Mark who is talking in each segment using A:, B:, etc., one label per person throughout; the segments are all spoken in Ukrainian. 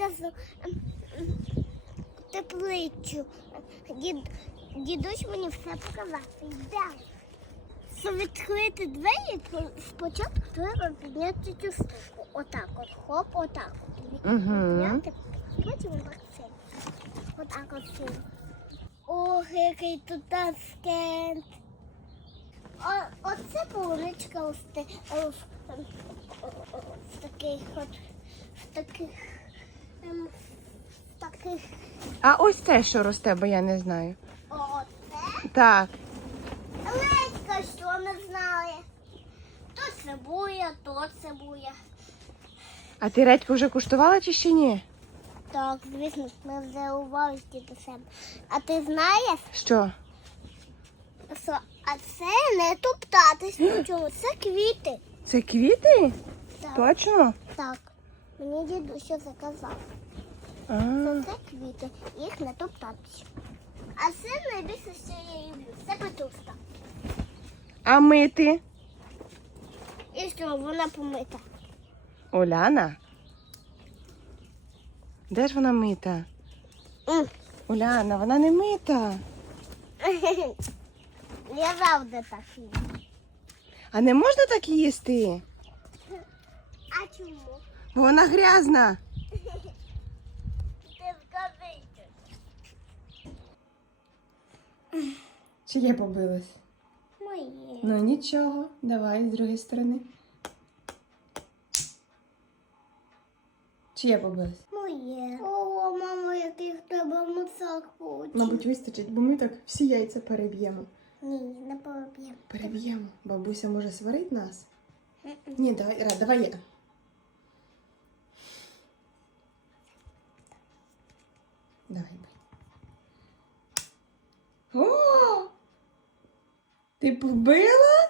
A: скажу теплицю. Дідусь мені все показав. Йдемо. Щоб відкрити двері, то спочатку треба підняти цю штуку. Отак от, хоп, отак от. Підняти, потім отак це. Отак от це. Ох, який тут скент. Оце полуничка в таких.
B: А ось це що росте, бо я не знаю.
A: Оце?
B: Так.
A: Леська, що не знає. То цибуля, то цибуля.
B: А ти редьку вже куштувала чи ще ні?
A: Так, звісно, ми вже уважні з дідусем. А ти знаєш,
B: Що?
A: що це не топтатись нічого, це квіти.
B: Це квіти?
A: Так.
B: Точно?
A: Так, мені дідусь заказав.
B: А,
A: Це квіти, їх не топтатись. А це найбільше, що я люблю, це петушка.
B: а мити?
A: І що, вона помита.
B: Уляна? Де ж вона мита? Уляна, вона не мита.
A: Я завжди так їм.
B: А не можна так їсти?
A: А чому?
B: Бо вона грязна.
A: Ти скажи.
B: Чи я побилась?
A: Моє.
B: Ну нічого, давай з другої сторони. Чи я побилась?
A: Моє. Ого, мамо, який в тебе мусак получив.
B: Мабуть, вистачить, бо ми так всі яйця переб'ємо.
A: Ні, не поб'ємо.
B: Переб'ємо. Бабуся може сварить нас? Ні, давай, Рад, давай я. Давай, бай. О! Ти побила?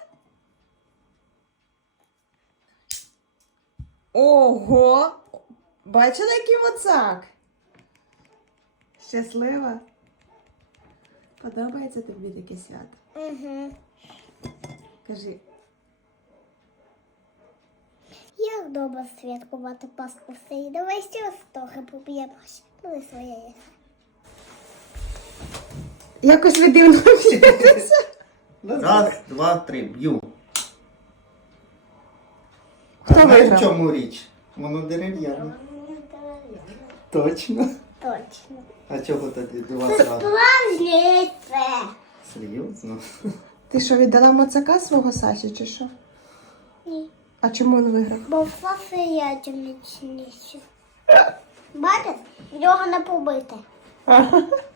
B: Ого! Бачила, який моцак? Щаслива? Подобається тобі таке свято?
A: Угу.
B: Кажи.
A: Як добре святкувати Пасху в селі. Давай ще раз трохи поб'ємося. Коли своє є.
B: Якось ви дивно б'єтеся.
C: Раз, два, три, б'ю.
B: Хто
C: А знаєш,
B: виграв?
C: в чому річ? Воно дерев'яне. Точно?
A: Точно.
C: А чого тоді два
A: Це
C: зразу?
A: справжнє це.
C: Серйозно?
B: Ти що, віддала моцака свого Саші, чи що?
A: Ні.
B: А чому він виграв?
A: Бо Саша я міцніше. Бачиш, в нього не побите.